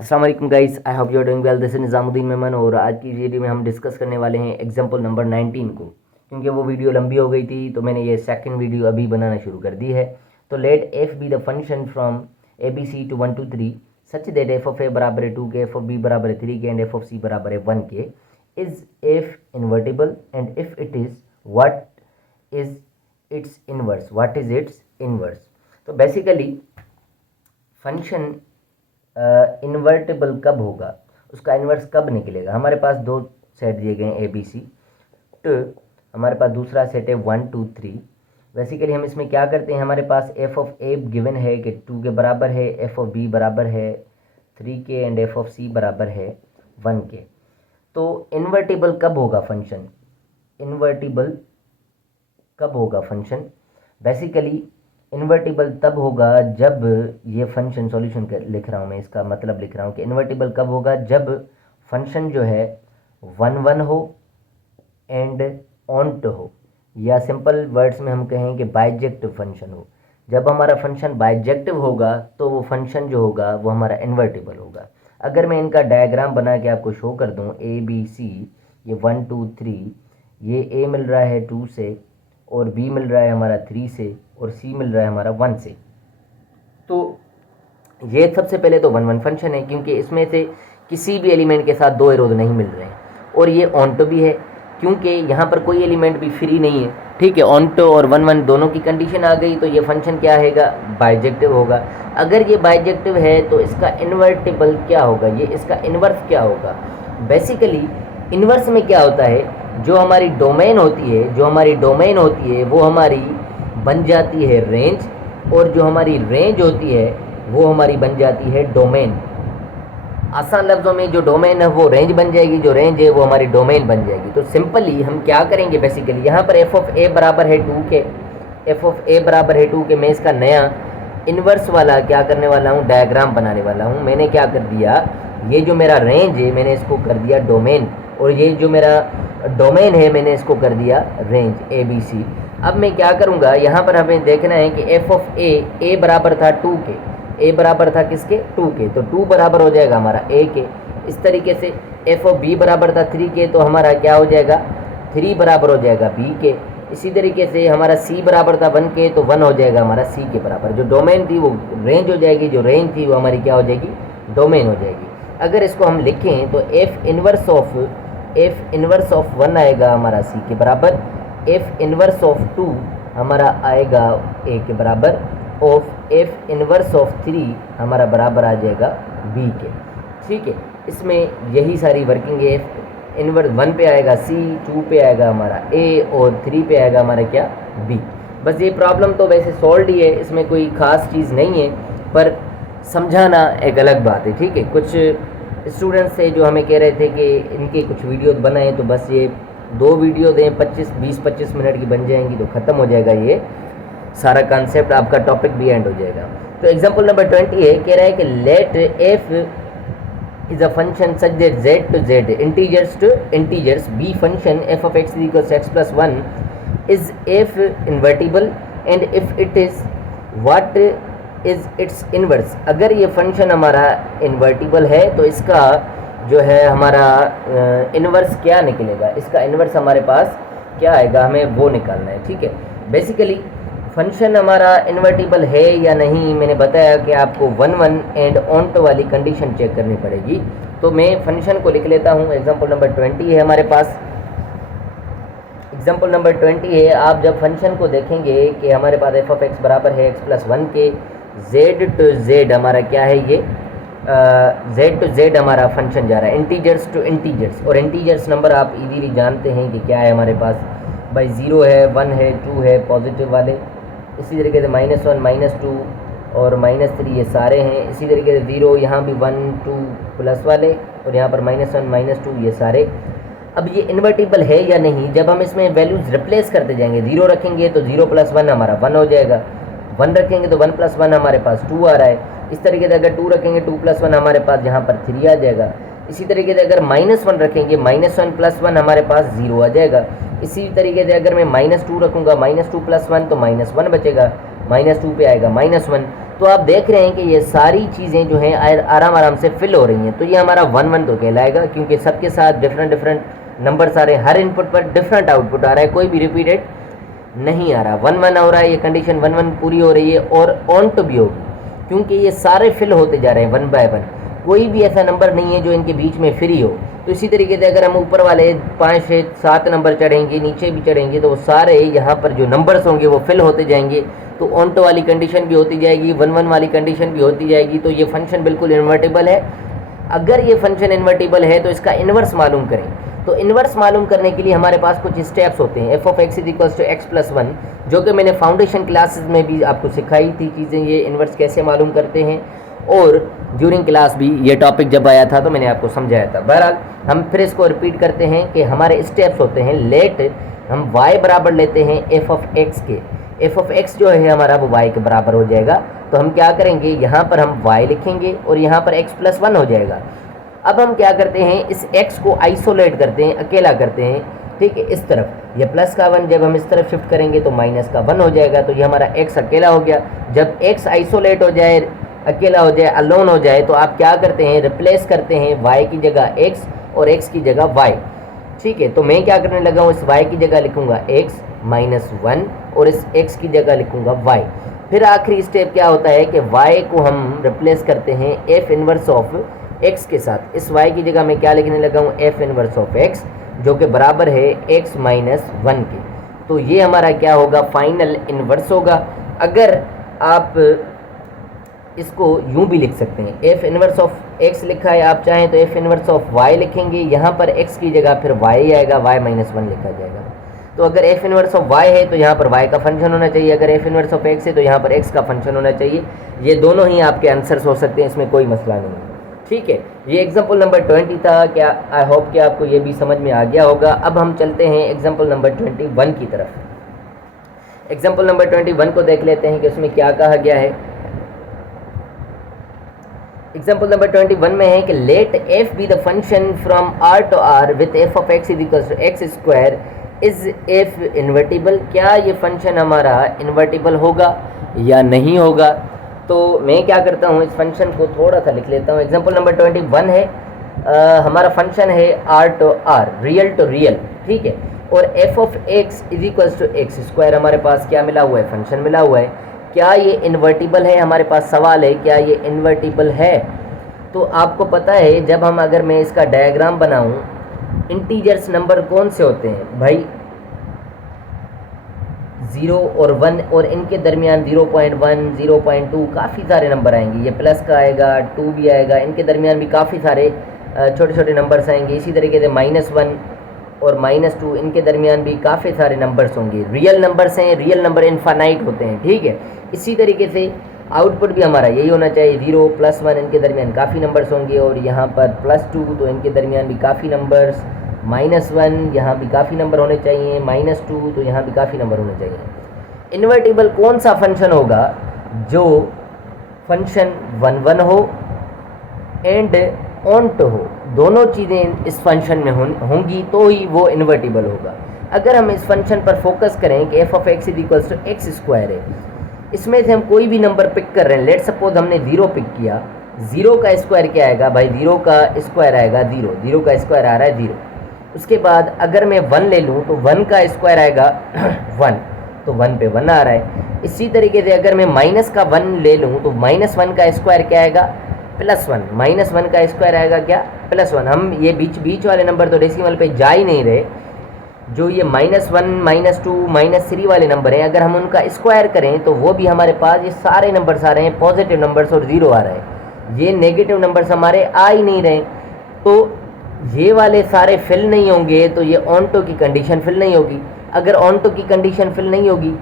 अस्सलाम वालेकुम guys, I hope you are doing well. This is Nizamuddin Memon और आज की वीडियो में हम डिस्कस करने वाले हैं एग्जांपल नंबर 19 को। क्योंकि वो वीडियो लंबी हो गई थी तो मैंने ये सेकंड वीडियो अभी बनाना शुरू कर दी है। तो let f be the function from A B C to 1 to 3 such that f of A बराबर है 2 के, एफ ऑफ बी बराबर है 3 के एंड एफ ऑफ सी बराबर है 1 के। Is f invertible and if it is what is its inverse, what is its inverse. तो बेसिकली फंक्शन इन्वर्टेबल कब होगा, उसका इन्वर्स कब निकलेगा। हमारे पास दो सेट दिए गए हैं ए बी सी, तो हमारे पास दूसरा सेट है 1 2 3। बेसिकली हम इसमें क्या करते हैं, हमारे पास एफ ऑफ ए गिवन है कि 2 के बराबर है, एफ ऑफ बी बराबर है 3 के एंड एफ ऑफ सी बराबर है 1 के। तो इन्वर्टेबल कब होगा फंक्शन, इन्वर्टेबल कब होगा फंक्शन। बेसिकली इन्वर्टिबल तब होगा जब ये फंक्शन सॉल्यूशन लिख रहा हूँ मैं, इसका मतलब लिख रहा हूँ कि इन्वर्टिबल कब होगा जब फंक्शन जो है 1 1 हो एंड ऑन्ट हो, या सिंपल वर्ड्स में हम कहें कि बाइजेक्टिव फंक्शन हो। जब हमारा फंक्शन बाइजेक्टिव होगा तो वो फंक्शन जो होगा वो हमारा इन्वर्टिबल होगा। अगर मैं इनका डायग्राम बना के आपको शो कर दूँ, ए बी सी, ये 1 2 3, ये ए मिल रहा है 2 से और बी मिल रहा है हमारा 3 से और सी मिल रहा है हमारा 1 से। तो ये सबसे पहले तो 1 1 फंक्शन है क्योंकि इसमें से किसी भी एलिमेंट के साथ दो एरोज नहीं मिल रहे हैं, और ये ऑन्टो भी है क्योंकि यहाँ पर कोई एलिमेंट भी फ्री नहीं है। ठीक है, ऑन्टो और 1 1 दोनों की कंडीशन आ गई तो ये फंक्शन क्या आएगा, बाइजेक्टिव होगा। अगर ये बाइजेक्टिव है तो इसका इन्वर्टिबल क्या होगा, ये इसका इन्वर्स क्या होगा। बेसिकली इन्वर्स में क्या होता है, जो हमारी डोमेन होती है, जो हमारी डोमेन होती है वो हमारी बन जाती है रेंज, और जो हमारी रेंज होती है वो हमारी बन जाती है डोमेन। आसान लफ्ज़ों में जो डोमेन है वो रेंज बन जाएगी, जो रेंज है वो हमारी डोमेन बन जाएगी। तो सिंपली हम क्या करेंगे, बेसिकली यहाँ पर एफ ऑफ ए बराबर है 2 के, एफ ऑफ ए बराबर है 2 के, मैं इसका नया इन्वर्स वाला क्या करने वाला हूँ, डायग्राम बनाने वाला हूँ। मैंने क्या कर दिया, ये जो मेरा रेंज है मैंने इसको कर दिया डोमेन, और ये जो मेरा डोमेन है मैंने इसको कर दिया रेंज ए बी सी। अब मैं क्या करूँगा, यहाँ पर हमें देखना है कि एफ ऑफ ए बराबर था 2 के, ए बराबर था किसके, 2 के, तो 2 बराबर हो जाएगा हमारा ए के। इस तरीके से एफ ऑफ बी बराबर था 3 के, तो हमारा क्या हो जाएगा, 3 बराबर हो जाएगा बी के। इसी तरीके से हमारा सी बराबर था 1 के, तो 1 हो जाएगा हमारा सी के बराबर। जो डोमेन थी वो रेंज हो जाएगी, जो रेंज थी वो हमारी क्या हो जाएगी, डोमेन हो जाएगी। अगर इसको हम लिखें तो एफ इनवर्स ऑफ 1 आएगा हमारा सी के बराबर, एफ इनवर्स ऑफ 2 हमारा आएगा ए के बराबर, ऑफ एफ इनवर्स ऑफ 3 हमारा बराबर आ जाएगा बी के। ठीक है, इसमें यही सारी वर्किंग है। एफ इनवर्स 1 पे आएगा सी, 2 पे आएगा हमारा ए और 3 पे आएगा हमारा क्या, बी। बस ये प्रॉब्लम तो वैसे सॉल्व ही है, इसमें कोई ख़ास चीज़ नहीं है, पर समझाना एक अलग बात है। ठीक है, कुछ स्टूडेंट्स थे जो हमें कह रहे थे कि इनके कुछ वीडियो बनाएं, तो बस ये 2 वीडियो दें, 20-25 मिनट की बन जाएंगी तो ख़त्म हो जाएगा ये सारा कॉन्सेप्ट, आपका टॉपिक भी एंड हो जाएगा। तो एग्जांपल नंबर 20 है, कह रहा है कि let f is a function such that Z to Z integers to integers be function f of x equals x plus 1 is f invertible and if it is what is its inverse. अगर ये function हमारा invertible है तो इसका जो है हमारा inverse क्या निकलेगा, इसका इनवर्स हमारे पास क्या आएगा, हमें वो निकालना है। ठीक है, बेसिकली फंक्शन हमारा इन्वर्टिबल है या नहीं, मैंने बताया कि आपको 1 1 एंड ऑन्ट वाली कंडीशन चेक करनी पड़ेगी। तो मैं फंक्शन को लिख लेता हूँ। एग्जांपल नंबर 20 है हमारे पास, एग्जांपल नंबर 20 है। आप जब फंक्शन को देखेंगे कि हमारे पास एफ ऑफ एक्स बराबर है एक्स प्लस 1 के, जेड टू जेड हमारा क्या है, ये जेड टू जेड हमारा फंक्शन जा रहा है, इंटीजर्स टू इंटीजर्स। और इंटीजर्स नंबर आप इजीली जानते हैं कि क्या है हमारे पास, भाई 0 है, 1 है, 2 है पॉजिटिव वाले, इसी तरीके से -1 -2 और -3 ये सारे हैं। इसी तरीके से 0 यहाँ भी 1 2 प्लस वाले, और यहाँ पर -1 -2 ये सारे। अब ये इन्वर्टिबल है या नहीं, जब हम इसमें वैल्यूज़ रिप्लेस करते जाएंगे, 0 रखेंगे तो 0 + 1 हमारा 1 हो जाएगा, 1 रखेंगे तो 1 + 1 हमारे पास 2 आ रहा है। इस तरीके से अगर 2 रखेंगे 2 + 1 हमारे पास यहाँ पर 3 आ जाएगा। इसी तरीके से अगर -1 रखेंगे, -1 + 1 हमारे पास 0 आ जाएगा। इसी तरीके से अगर मैं -2 रखूँगा, -2 + 1 तो -1 बचेगा, -2 पे आएगा -1। तो आप देख रहे हैं कि ये सारी चीज़ें जो हैं आराम आराम से फिल हो रही हैं। तो ये हमारा 1 1 तो कहलाएगा, क्योंकि सबके साथ डिफरेंट डिफरेंट नंबर्स आ रहे हैं, हर इनपुट पर डिफरेंट आउटपुट आ रहा है, कोई भी रिपीटेड नहीं आ रहा। 1 1 हो रहा है, ये कंडीशन 1 1 पूरी हो रही है और ऑन टू भी होगी, क्योंकि ये सारे फिल होते जा रहे हैं 1 बाय 1। कोई भी ऐसा नंबर नहीं है जो इनके बीच में फ्री हो। तो इसी तरीके से अगर हम ऊपर वाले 5 6 7 नंबर चढ़ेंगे, नीचे भी चढ़ेंगे, तो वो सारे यहाँ पर जो नंबर्स होंगे वो फिल होते जाएंगे। तो ऑन टू वाली कंडीशन भी होती जाएगी, 1 1 वाली कंडीशन भी होती जाएगी। तो ये फंक्शन बिल्कुल इन्वर्टिबल है। अगर ये फंक्शन इन्वर्टिबल है तो इसका इन्वर्स मालूम करें। तो इन्वर्स मालूम करने के लिए हमारे पास कुछ स्टेप्स होते हैं। f(x = x+1), जो कि मैंने फाउंडेशन क्लासेस में भी आपको सिखाई थी चीज़ें, ये इन्वर्स कैसे मालूम करते हैं, और ड्यूरिंग क्लास भी ये टॉपिक जब आया था तो मैंने आपको समझाया था। बहरहाल हम फिर इसको रिपीट करते हैं कि हमारे स्टेप्स होते हैं। लेट हम y बराबर लेते हैं f(x) के। f(x) जो है हमारा वो y के बराबर हो जाएगा। तो हम क्या करेंगे, यहाँ पर हम y लिखेंगे और यहाँ पर x+1 हो जाएगा। अब हम क्या करते हैं, इस x को आइसोलेट करते हैं, अकेला करते हैं, ठीक है। इस तरफ ये प्लस का 1 जब हम इस तरफ शिफ्ट करेंगे तो माइनस का 1 हो जाएगा। तो ये हमारा x अकेला हो गया। जब x आइसोलेट हो जाए, अकेला हो जाए, अलोन हो जाए, तो आप क्या करते हैं, रिप्लेस करते हैं y की जगह x और x की जगह y, ठीक है। तो मैं क्या करने लगा हूँ, इस y की जगह लिखूंगा x -1 और इस x की जगह लिखूंगा y। फिर आखिरी स्टेप क्या होता है कि y को हम रिप्लेस करते हैं f इनवर्स ऑफ x के साथ। इस y की जगह मैं क्या लिखने लगा हूँ, f इनवर्स ऑफ x, जो कि बराबर है x -1 के। तो ये हमारा क्या होगा, फाइनल इनवर्स होगा। अगर आप इसको यूं भी लिख सकते हैं, f इनवर्स ऑफ x लिखा है, आप चाहें तो f इनवर्स ऑफ y लिखेंगे, यहाँ पर x की जगह फिर y आएगा, y -1 लिखा जाएगा। तो अगर f इनवर्स ऑफ y है तो यहाँ पर y का फंक्शन होना चाहिए, अगर f इनवर्स ऑफ x है तो यहाँ पर x का फंक्शन होना चाहिए। ये दोनों ही आपके आंसर्स हो सकते हैं, इसमें कोई मसला नहीं है, ठीक है। ये एग्जाम्पल नंबर 20 था। क्या आई होप कि आपको ये भी समझ में आ गया होगा। अब हम चलते हैं एग्जाम्पल नंबर 21 की तरफ। एग्जाम्पल नंबर 21 को देख लेते हैं कि उसमें क्या कहा गया है। एग्जाम्पल नंबर 21 में है कि let f be the function from r to r with f(x = x²) is f invertible. क्या ये फंक्शन हमारा इन्वर्टिबल होगा या नहीं होगा। तो मैं क्या करता हूँ, इस फंक्शन को थोड़ा सा लिख लेता हूँ। एग्जाम्पल नंबर 21 है, हमारा फंक्शन है r to r, real to real, ठीक है। और f(x = x²) हमारे पास क्या मिला हुआ है, फंक्शन मिला हुआ है। क्या ये इन्वर्टिबल है, हमारे पास सवाल है, क्या ये इन्वर्टिबल है। तो आपको पता है, जब हम अगर मैं इसका डायग्राम बनाऊं, इंटीजर्स नंबर कौन से होते हैं भाई, 0 और 1, और इनके दरमियान 0.1 0.2 काफ़ी सारे नंबर आएंगे। ये प्लस का आएगा, 2 भी आएगा, इनके दरमियान भी काफ़ी सारे छोटे छोटे नंबर्स आएंगे। इसी तरीके से -1 और -2, इनके दरमियान भी काफ़ी सारे नंबर्स होंगे। रियल नंबर्स हैं, रियल नंबर इनफाइनाइट होते हैं, ठीक है। इसी तरीके से आउटपुट भी हमारा यही होना चाहिए, 0 +1, इनके दरमियान काफ़ी नंबर्स होंगे, और यहाँ पर +2, तो इनके दरमियान भी काफ़ी नंबर्स, -1 यहाँ भी काफ़ी नंबर होने चाहिए, -2 तो यहाँ भी काफ़ी नंबर होने चाहिए। इन्वर्टिबल कौन सा फंक्शन होगा, जो फंक्शन 1 1 हो एंड ऑन्ट हो, दोनों चीज़ें इस फंक्शन में होंगी तो ही वो इन्वर्टिबल होगा। अगर हम इस फंक्शन पर फोकस करें कि f(x = x²) है, इसमें से हम कोई भी नंबर पिक कर रहे हैं। लेट सपोज हमने 0 पिक किया, 0 का स्क्वायर क्या आएगा भाई, 0 का स्क्वायर आएगा 0, 0 का स्क्वायर आ रहा है 0। उसके बाद अगर मैं 1 ले लूँ तो 1 का स्क्वायर आएगा 1, तो 1 पे 1 आ रहा है। इसी तरीके से अगर मैं -1 ले लूँ तो -1 का स्क्वायर क्या आएगा, +1, -1 का स्क्वायर आएगा क्या, +1। हम ये बीच वाले नंबर तो डेसिमल पे जा ही नहीं रहे। जो ये -1 -2 -3 वाले नंबर हैं, अगर हम उनका स्क्वायर करें तो वो भी हमारे पास ये सारे नंबर्स आ रहे हैं, पॉजिटिव नंबर्स, और 0 आ रहा है। ये नेगेटिव नंबर्स हमारे आ ही नहीं रहे, तो ये वाले सारे फिल नहीं होंगे, तो ये ऑन्टो की कंडीशन फिल नहीं होगी। अगर ऑन्टो की कंडीशन फिल नहीं होगी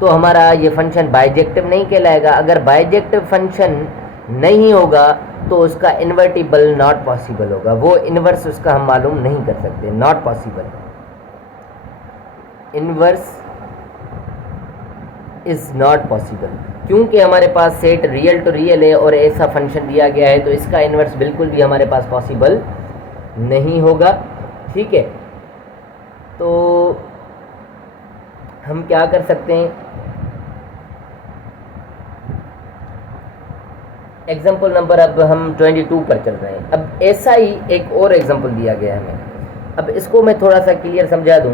तो हमारा ये फंक्शन बाइजेक्टिव नहीं कहलाएगा। अगर बाइजेक्टिव फंक्शन नहीं होगा तो उसका इन्वर्टिबल नॉट पॉसिबल होगा, वो इन्वर्स उसका हम मालूम नहीं कर सकते, not possible. Inverse is not possible, क्योंकि हमारे पास सेट रियल टू रियल है और ऐसा फंक्शन दिया गया है, तो इसका इन्वर्स बिल्कुल भी हमारे पास पॉसिबल नहीं होगा, ठीक है। तो हम क्या कर सकते हैं, एग्जाम्पल नंबर अब हम 22 पर चल रहे हैं। अब ऐसा ही एक और एग्जाम्पल दिया गया है हमें। अब इसको मैं थोड़ा सा क्लियर समझा दूं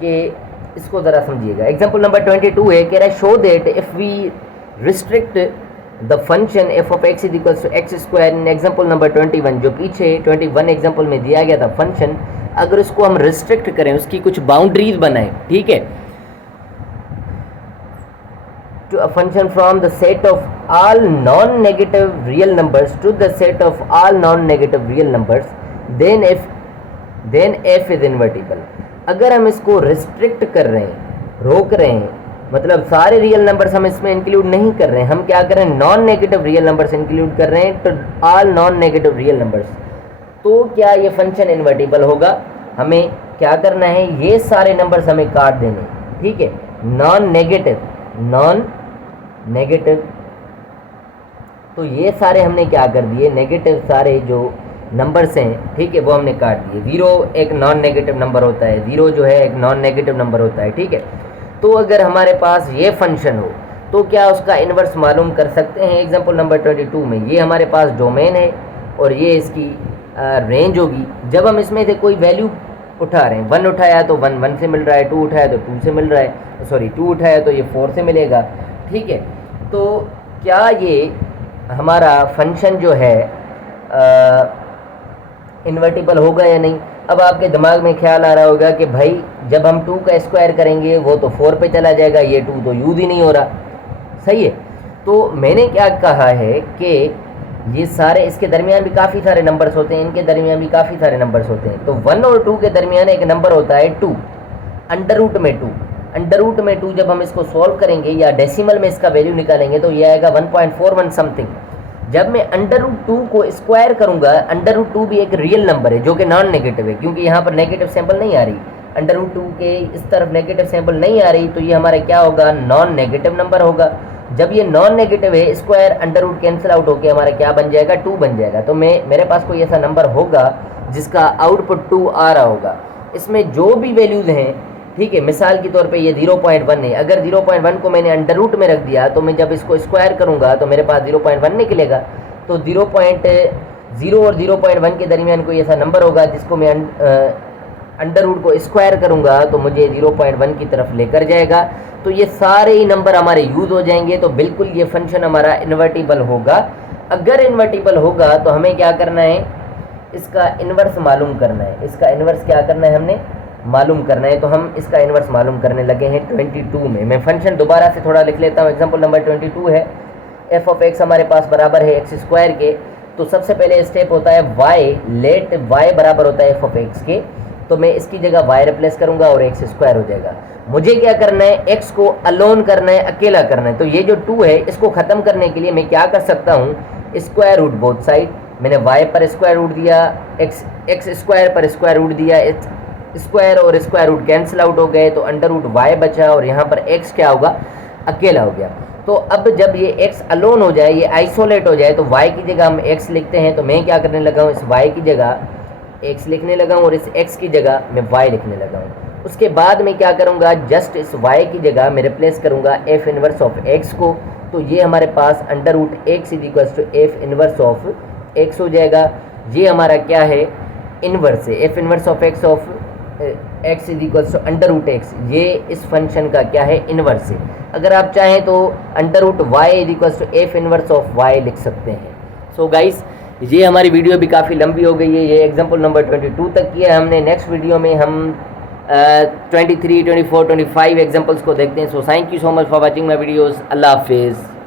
कि इसको ज़रा समझिएगा। एग्जाम्पल नंबर 22 है, कह रहा है show that if we restrict the function f of x is equals to x square in example number 21, जो पीछे 21 एग्जाम्पल में दिया गया था फंक्शन, अगर उसको हम रिस्ट्रिक्ट करें, उसकी कुछ बाउंड्रीज बनाएं, ठीक है, to a function from the set of all non-negative real numbers to the set of all non-negative real numbers, then f is invertible। अगर हम इसको रिस्ट्रिक्ट कर रहे हैं, रोक रहे हैं, मतलब सारे रियल नंबर्स हम इसमें इंक्लूड नहीं कर रहे हैं, हम क्या कर रहे हैं, non negative real numbers include कर रहे हैं, तो all non negative real numbers, तो क्या ये फंक्शन इन्वर्टिबल होगा? हमें क्या करना है, ये सारे नंबर्स हमें काट देने, ठीक है, नॉन नेगेटिव, तो ये सारे हमने क्या कर दिए, नेगेटिव सारे जो नंबर्स हैं, ठीक है, वो हमने काट दिए। 0 एक नॉन नेगेटिव नंबर होता है, 0 जो है एक नॉन नेगेटिव नंबर होता है, ठीक है। तो अगर हमारे पास ये फंक्शन हो तो क्या उसका इन्वर्स मालूम कर सकते हैं? एग्जांपल नंबर 22 में ये हमारे पास डोमेन है और ये इसकी रेंज होगी। जब हम इसमें से कोई वैल्यू उठा रहे हैं, 1 उठाया तो 1 से मिल रहा है, 2 उठाया तो 2 से मिल रहा है, सॉरी 2 उठाया तो ये 4 से मिलेगा, ठीक है। तो क्या ये हमारा फंक्शन जो है इन्वर्टिबल होगा या नहीं? अब आपके दिमाग में ख्याल आ रहा होगा कि भाई जब हम 2 का स्क्वायर करेंगे वो तो 4 पे चला जाएगा, ये 2 तो यूज़ ही नहीं हो रहा, सही है। तो मैंने क्या कहा है कि ये सारे, इसके दरमियान भी काफ़ी सारे नंबर्स होते हैं, इनके दरमियान भी काफ़ी सारे नंबर्स होते हैं। तो 1 और 2 के दरमियान एक नंबर होता है 2, अंडर रूट में 2 जब हम इसको सॉल्व करेंगे या डेसिमल में इसका वैल्यू निकालेंगे तो ये आएगा 1.41 समथिंग। जब मैं अंडर रूट 2 को स्क्वायर करूंगा, अंडर रूट 2 भी एक रियल नंबर है जो कि नॉन नेगेटिव है, क्योंकि यहाँ पर नेगेटिव सैंपल नहीं आ रही, अंडर रूट 2 के इस तरफ नेगेटिव सैंपल नहीं आ रही, तो ये हमारा क्या होगा, नॉन नेगेटिव नंबर होगा। जब ये नॉन नेगेटिव है, square under root cancel out होकर हमारा क्या बन जाएगा, 2 बन जाएगा। तो मेरे पास कोई ऐसा नंबर होगा जिसका आउटपुट 2 आ रहा होगा। इसमें जो भी वैल्यूज़ हैं, ठीक है, मिसाल के तौर पे ये 0.1 है, अगर 0.1 को मैंने अंडर रूट में रख दिया तो मैं जब इसको स्क्वायर करूंगा तो मेरे पास 0.1 निकलेगा। तो 0.0 और 0.1 के दरमियान कोई ऐसा नंबर होगा जिसको मैं अंडर रूट को स्क्वायर करूंगा तो मुझे 0.1 की तरफ लेकर जाएगा। तो ये सारे ही नंबर हमारे यूज़ हो जाएंगे, तो बिल्कुल ये फंक्शन हमारा इन्वर्टिबल होगा। अगर इन्वर्टिबल होगा तो हमें क्या करना है, इसका इन्वर्स मालूम करना है। इसका इन्वर्स क्या करना है, हमने मालूम करना है। तो हम इसका इन्वर्स मालूम करने लगे हैं 22 में। मैं फंक्शन दोबारा से थोड़ा लिख लेता हूँ। एग्जांपल नंबर 22 है, एफ ऑफ एक्स हमारे पास बराबर है एक्स स्क्वायर के। तो सबसे पहले स्टेप होता है वाई, लेट वाई बराबर होता है एफ ऑफ एक्स के। तो मैं इसकी जगह वाई रिप्लेस करूंगा और एक्स स्क्वायर हो जाएगा। मुझे क्या करना है, एक्स को अलोन करना है, अकेला करना है। तो ये जो 2 है इसको ख़त्म करने के लिए मैं क्या कर सकता हूँ, स्क्वायर रूट बोथ साइड। मैंने वाई पर स्क्वायर रूट दिया, एक्स स्क्वायर पर स्क्वायर रूट दिया, स्क्वायर और स्क्वायर रूट कैंसिल आउट हो गए, तो अंडर रूट वाई बचा और यहाँ पर एक्स क्या होगा, अकेला हो गया। तो अब जब ये x अलोन हो जाए, ये आइसोलेट हो जाए, तो y की जगह हम x लिखते हैं। तो मैं क्या करने लगा हूँ, इस y की जगह x लिखने लगा हूँ और इस x की जगह मैं y लिखने लगा हूँ। उसके बाद मैं क्या करूँगा, जस्ट इस y की जगह मैं रिप्लेस करूँगा f इनवर्स ऑफ x को। तो ये हमारे पास under root x is equals to f inverse of x हो जाएगा। ये हमारा क्या है, इनवर्स है, f inverse of x x is equals to under root x। ये इस फंक्शन का क्या है, इनवर्स है। अगर आप चाहें तो under root y is equals to f inverse of y लिख सकते हैं। सो गाइस, ये हमारी वीडियो भी काफ़ी लंबी हो गई है। ये एग्जांपल नंबर 22 तक किया है हमने। नेक्स्ट वीडियो में हम 23, 24, 25 एग्जांपल्स को देखते हैं। So thank you so much for watching my videos. अल्लाह हाफिज़।